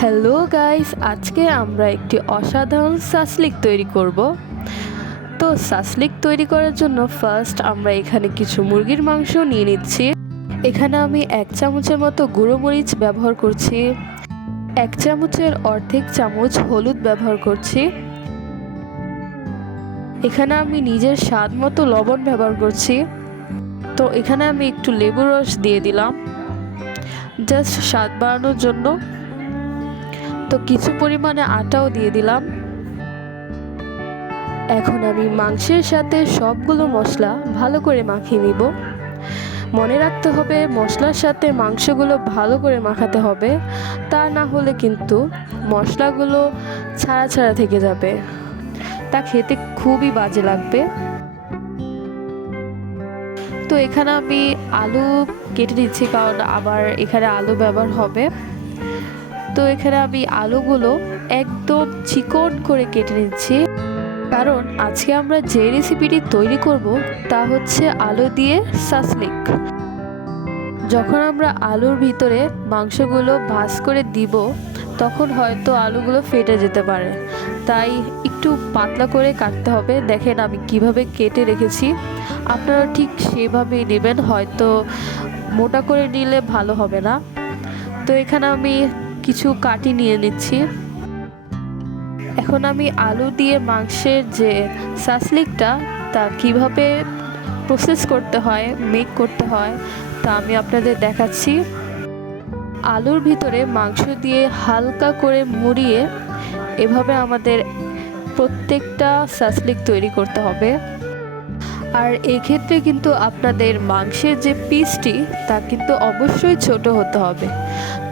Hello guys, আজকে আমরা একটি অসাধারণ সাসলিক তৈরি করব। তো সাসলিক তৈরি করার জন্য ফার্স্ট আমরা এখানে কিছু মুরগির মাংস নিয়ে নিচ্ছি। এখানে আমি 1 চামচের মতো গুঁড়ো মরিচ ব্যবহার করছি, 1 চামচের অর্ধেক চামচ হলুদ ব্যবহার করছি। এখানে আমি নিজের স্বাদ মতো লবণ ব্যবহার করছি। তো এখানে আমি একটু লেবুর রস দিয়ে দিলাম জাস্ট স্বাদ বাড়ানোর জন্য। তো কিছু পরিমাণে আটাও দিয়ে দিলাম। এখন আমি মাংসের সাথে সবগুলো মশলা ভালো করে মাখিয়ে নিব। মনে রাখতে হবে মশলার সাথে মাংসগুলো ভালো করে মাখাতে হবে, তা না হলে কিন্তু মশলাগুলো ছাড়া ছাড়া থেকে যাবে, তা খেতে খুবই বাজে লাগবে। তো এখানে আমি আলু কেটে দিচ্ছি, কারণ আবার এখানে আলু ব্যবহার হবে। তো এখানে আমি আলুগুলো একদম চিকন করে কেটে নিচ্ছি, কারণ আজকে আমরা যে রেসিপিটি তৈরি করব তা হচ্ছে আলু দিয়ে সাসলিক। যখন আমরা আলুর ভিতরে মাংসগুলো ভাজ করে দিব তখন হয়তো আলুগুলো ফেটে যেতে পারে, তাই একটু পাতলা করে কাটতে হবে। দেখেন আমি কিভাবে কেটে রেখেছি, আপনারা ঠিক সেভাবেই নেবেন, হয়তো মোটা করে নিলে ভালো হবে না। তো এখানে আমি কিছু কাটি নিয়ে নিচ্ছি। এখন আমি আলু দিয়ে মাংসের যে সাসলিকটা তা কিভাবে প্রসেস করতে হয়, মেক করতে হয়, তা আমি আপনাদের দেখাচ্ছি। আলুর ভিতরে মাংস দিয়ে হালকা করে মুড়িয়ে এভাবে আমাদের প্রত্যেকটা সাসলিক তৈরি করতে হবে। আর এই ক্ষেত্রে কিন্তু আপনাদের মাংসের যে পিসটি তা কিন্তু অবশ্যই ছোট হতে হবে,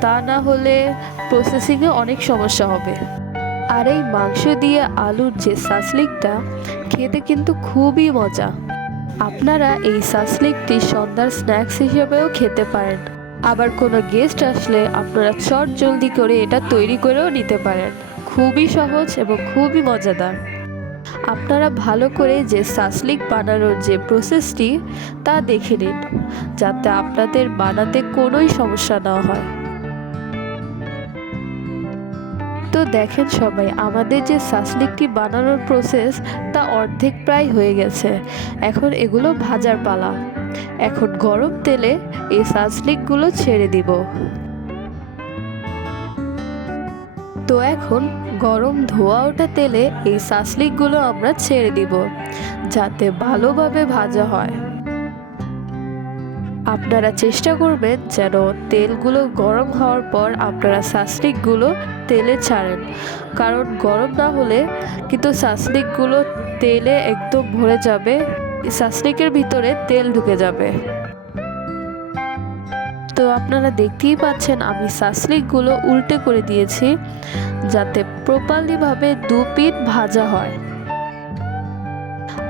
তা না হলে প্রসেসিংয়ে অনেক সমস্যা হবে। আর এই মাংস দিয়ে আলুর যে সাসলিকটা খেতে কিন্তু খুবই মজা। আপনারা এই সাসলিকটি সন্ধ্যার স্ন্যাক্স হিসেবেও খেতে পারেন, আবার কোনো গেস্ট আসলে আপনারা চট জলদি করে এটা তৈরি করেও নিতে পারেন। খুবই সহজ এবং খুবই মজাদার। আপনারা ভালো করে যে সাসলিক বানানোর যে প্রসেসটি তা দেখে নিন, যাতে আপনাদের বানাতে কোনোই সমস্যা না হয়। তো দেখেন সবাই, আমাদের যে সাসলিকটি বানানোর প্রসেস তা অর্ধেক প্রায় হয়ে গেছে। এখন এগুলো ভাজার পালা। এখন গরম তেলে এই সাসলিকগুলো ছেড়ে দিব। তো এখন গরম ধোয়া ওঠা তেলে এই সাসলিকগুলো আমরা ছেড়ে দিব, যাতে ভালোভাবে ভাজা হয়। আপনারা চেষ্টা করবেন যেন তেলগুলো গরম হওয়ার পর আপনারা সাসলিকগুলো তেলে ছাড়েন, কারণ গরম না হলে কিন্তু সাসলিকগুলো তেলে একদম ভরে যাবে, সাসলিকের ভিতরে তেল ঢুকে যাবে। তো আপনারা দেখতেই পাচ্ছেন আমি সাসলিকগুলো উল্টে করে দিয়েছি, যাতে প্রপারলিভাবে 2 পিঠ ভাজা হয়।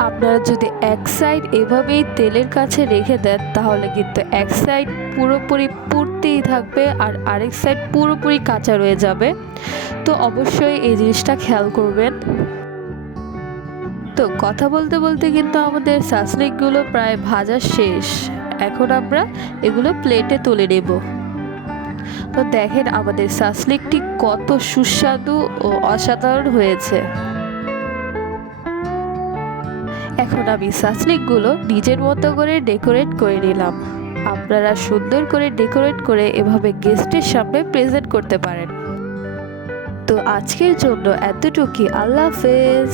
আপনারা যদি এক সাইড এভাবেই তেলের কাছে রেখে দেন তাহলে কিন্তু এক সাইড পুরোপুরি পুড়তেই থাকবে আর আরেক সাইড পুরোপুরি কাঁচা রয়ে যাবে। তো অবশ্যই এই জিনিসটা খেয়াল করবেন। তো কথা বলতে বলতে কিন্তু আমাদের সাসলিকগুলো প্রায় ভাজা শেষ। এখন আমরা এগুলো প্লেটে তুলে নেব। তো দেখেন আমাদের সাসলিকটি কত সুস্বাদু ও অসাধারণ হয়েছে। এখন আমি সাসলিকগুলো নিজের মতো করে ডেকোরেট করে নিলাম। আপনারা সুন্দর করে ডেকোরেট করে এভাবে গেস্টের সামনে প্রেজেন্ট করতে পারেন। তো আজকের জন্য এতটুকুই। আল্লাহ হাফেজ।